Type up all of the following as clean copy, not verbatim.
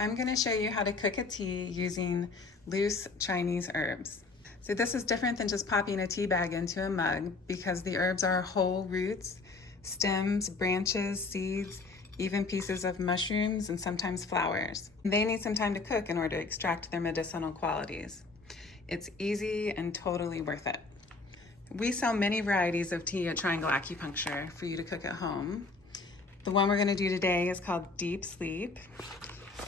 I'm going to show you how to cook a tea using loose Chinese herbs. So this is different than just popping a tea bag into a mug because the herbs are whole roots, stems, branches, seeds, even pieces of mushrooms, and sometimes flowers. They need some time to cook in order to extract their medicinal qualities. It's easy and totally worth it. We sell many varieties of tea at Triangle Acupuncture for you to cook at home. The one we're going to do today is called Deep Sleep,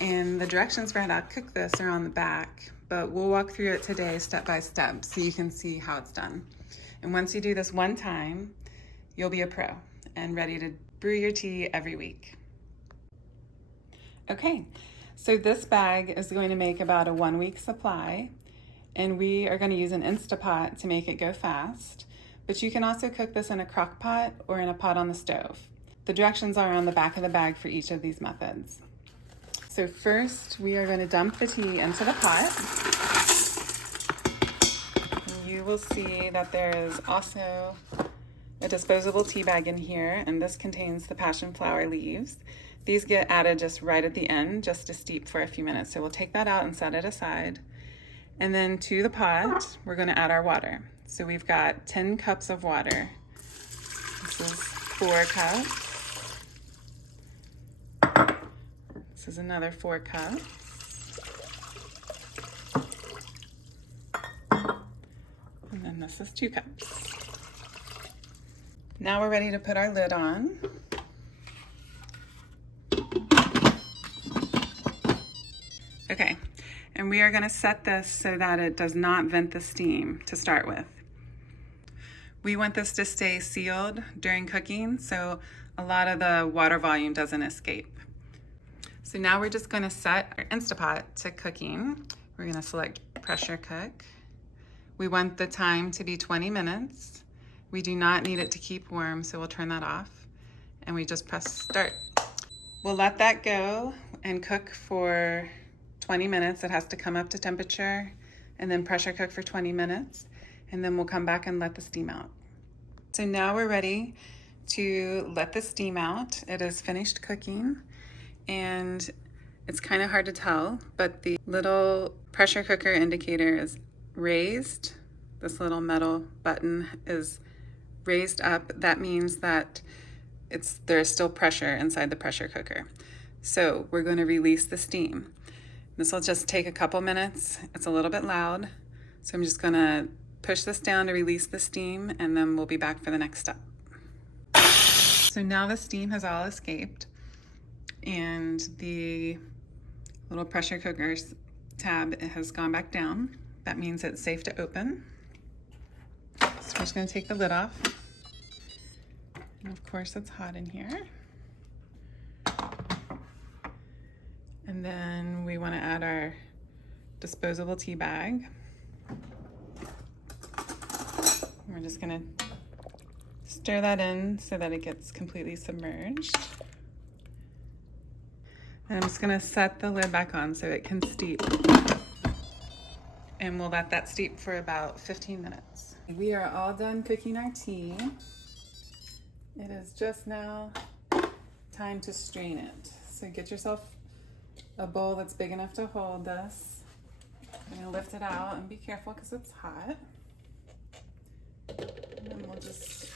and the directions for how to cook this are on the back, but we'll walk through it today step by step so you can see how it's done. And once you do this one time, you'll be a pro and ready to brew your tea every week. Okay, so this bag is going to make about a 1 week supply, and we are going to use an Instapot to make it go fast, but you can also cook this in a crock pot or in a pot on the stove. The directions are on the back of the bag for each of these methods. So first, we are going to dump the tea into the pot. You will see that there is also a disposable tea bag in here, and this contains the passion flower leaves. These get added just right at the end, just to steep for a few minutes. So we'll take that out and set it aside. And then to the pot, we're going to add our water. So we've got 10 cups of water. This is 4 cups. This is another 4 cups. And then this is 2 cups. Now we're ready to put our lid on. Okay, and we are going to set this so that it does not vent the steam to start with. We want this to stay sealed during cooking so a lot of the water volume doesn't escape. So now we're just going to set our Instapot to cooking. We're going to select pressure cook. We want the time to be 20 minutes. We do not need it to keep warm, so we'll turn that off. And we just press start. We'll let that go and cook for 20 minutes. It has to come up to temperature, and then pressure cook for 20 minutes. And then we'll come back and let the steam out. So now we're ready to let the steam out. It is finished cooking. And it's kind of hard to tell, but the little pressure cooker indicator is raised. This little metal button is raised up. That means that there is still pressure inside the pressure cooker. So we're going to release the steam. This will just take a couple minutes. It's a little bit loud, so I'm just going to push this down to release the steam, and then we'll be back for the next step. So now the steam has all escaped, and the little pressure cooker's tab has gone back down. That means it's safe to open. So we're just going to take the lid off. And of course it's hot in here. And then we want to add our disposable tea bag. We're just going to stir that in so that it gets completely submerged. And I'm just going to set the lid back on so it can steep. And we'll let that steep for about 15 minutes. We are all done cooking our tea. It is just now time to strain it. So get yourself a bowl that's big enough to hold this. I'm going to lift it out and be careful because it's hot. And then we'll just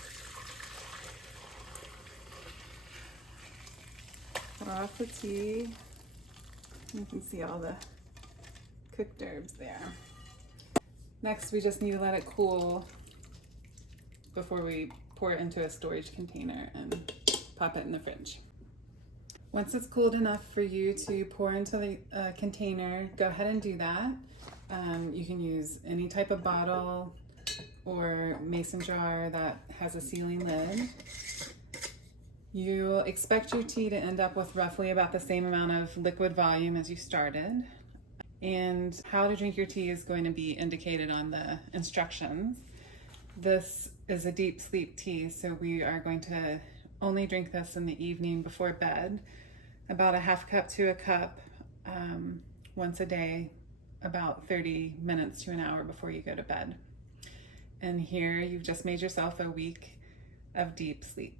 put off the tea. You can see all the cooked herbs there. Next, we just need to let it cool before we pour it into a storage container and pop it in the fridge. Once it's cooled enough for you to pour into the container, go ahead and do that. You can use any type of bottle or mason jar that has a sealing lid. You'll expect your tea to end up with roughly about the same amount of liquid volume as you started. And how to drink your tea is going to be indicated on the instructions. This is a deep sleep tea, so we are going to only drink this in the evening before bed, about a half cup to a cup once a day, about 30 minutes to an hour before you go to bed. And here you've just made yourself a week of deep sleep.